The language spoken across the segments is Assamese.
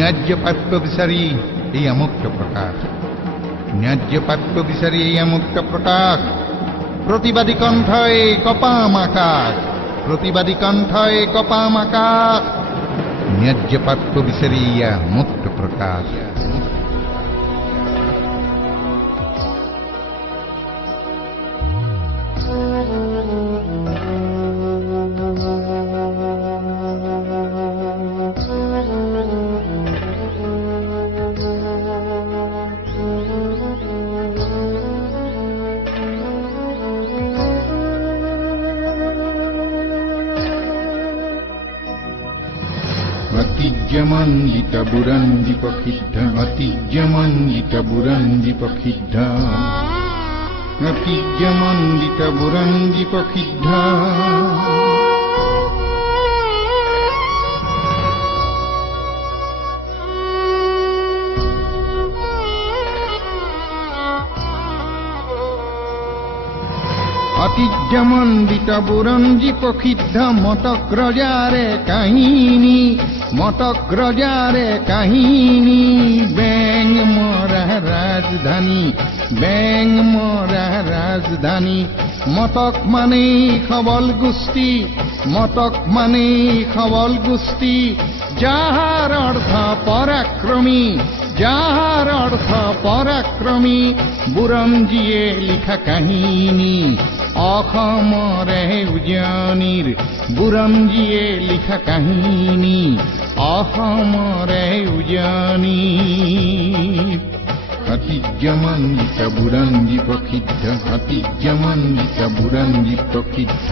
ন্যায্য প্রাপ্য বিচারি এই মুক্ত প্রকাশ, ন্যায্য প্রাপ্য বিচারি এই মুক্ত প্রকাশ। প্রতিবাদী কণ্ঠে কপাম আকাশ, প্রতিবাদী কণ্ঠে কপাম আকাশ, ন্যায্য প্রাপ্য বিচারি মুক্ত প্রকাশ। অতিজ্যমণ্ডিত বুরঞ্জি প্রসিদ্ধ, অতিজ্যমণ্ডিত বুরঞ্জি প্রসিদ্ধ, অতিজ্যমণ্ডিত বুরঞ্জি প্রসিদ্ধ। অতিজ্যমণ্ডিত বুরঞ্জি প্রসিদ্ধ, মতগ্রজারে কাহিনী, মতগ্রজারে কাহিনী। ব্যাং মরা রাজধানী, ব্যাং মরা রাজধানী। মতক মানে খবল গোষ্ঠী, মতক মানে খবল গোষ্ঠী। যাহার অর্থ পরাক্রমী, যাহার অর্থ পরাক্রমী। বুরঞ্জিয়ে লিখা কাহিনী অসমরে উজানিৰ, বুৰঞ্জীয়ে লিখা কাহিনী অসমৰে উজানিৰ। অতিজ্যমণ্ডিত বুৰঞ্জী প্ৰসিদ্ধ, অতিজ্যমণ্ডিত বুৰঞ্জী প্ৰসিদ্ধ।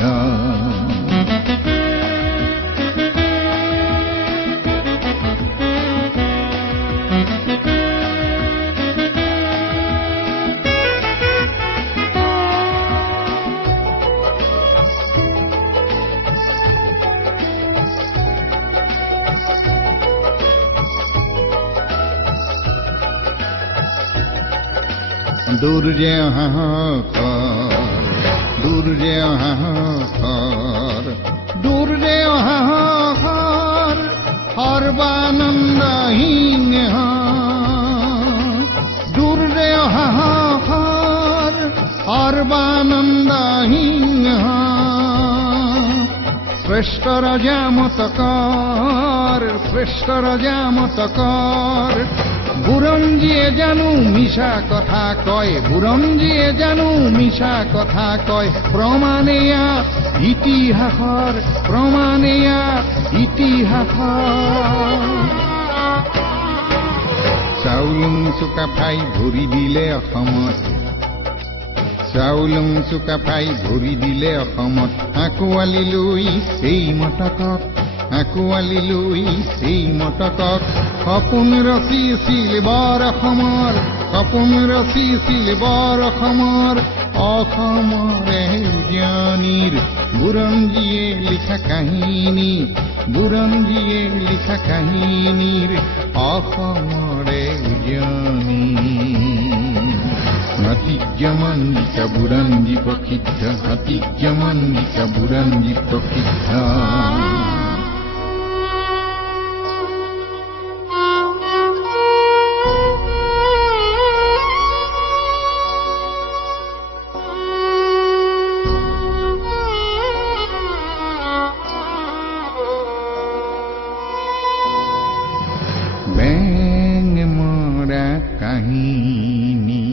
দুৰ্জয় হাহাকাৰ, দুৰ্জয় হাহাকাৰ, দুৰ্জয় হাহাকাৰ। সৰ্বানন্দহীন দুৰ্জয় হাহাকাৰ, সৰ্বানন্দহীন। শ্ৰেষ্ঠ ৰাজা মতকৰ, শ্ৰেষ্ঠ ৰাজা মতকৰ। বুৰঞ্জীয়ে জানো মিছা কথা কয়, বুৰঞ্জীয়ে জানো মিছা কথা কয়। প্ৰমাণেয়া ইতিহাসৰ, প্ৰমাণেয়া ইতিহাসৰ। চাউলুং চুকাফাই ভৰি দিলে অসমত, চাউলুং চুকাফাই ভৰি দিলে অসমত। আঁকোৱালি লৈ এই মতকক, আঁকোৱালি লৈ এই মতকক। সপোন ৰচিছিল বৰ অসমৰ, সপোন ৰচিছিল বৰ অসমৰ। অসমৰে উজানিৰ বুৰঞ্জীয়ে লিখা কাহিনী, বুৰঞ্জীয়ে লিখা কাহিনীৰ অসমৰে উজানি। অতিজ্যমণ্ডিত বুৰঞ্জী প্ৰসিদ্ধ, অতিজ্যমণ্ডিত বুৰঞ্জী প্ৰসিদ্ধ। ব্যাং মৰা কাহিনী,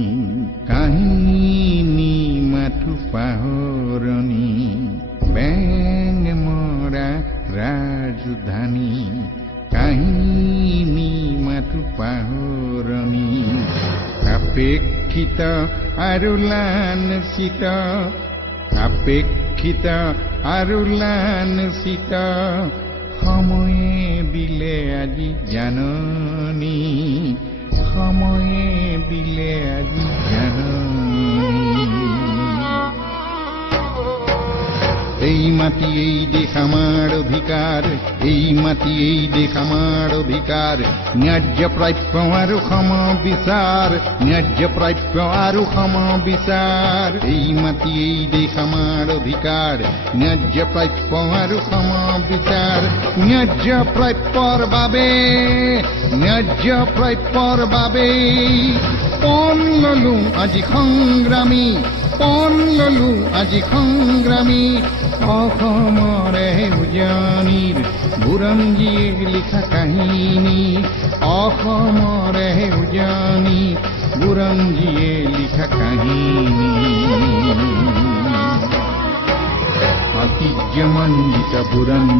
কাহিনী মাথো পাহৰণী। ব্যাং মৰা ৰাজধানী, কাহিনী মাথো পাহৰণী। আপেক্ষিত আৰু লাঞ্ছিত, আপেক্ষিত আৰু লাঞ্ছিত। সময়ে দিলে আজি জাননী, সময়ে দিলে আজি জাননী। এই মাটি এই দেশ আমার অধিকার, এই মাটি এই দেশ আমার অধিকার। ন্যায্য প্রাপ্য আৰু সম বিচাৰ, ন্যায্য প্ৰাপ্য আৰু সম বিচাৰ। এই মাটি এই দেশ আমাৰ অধিকাৰ, ন্যায্য প্ৰাপ্য আৰু সম বিচাৰ। ন্যায্য প্ৰাপ্যৰ বাবে, ন্যায্য প্ৰাপ্যৰ বাবে পণ ললো আজি সংগ্ৰামী, পণ ললো আজি সংগ্ৰামী। অসমৰে উজানিৰ বুৰঞ্জীয়ে লিখা কাহিনী, অসমৰে উজানি বুৰঞ্জীয়ে লিখা কাহিনী। ঐতিহ্যমণ্ডিত বুৰঞ্জী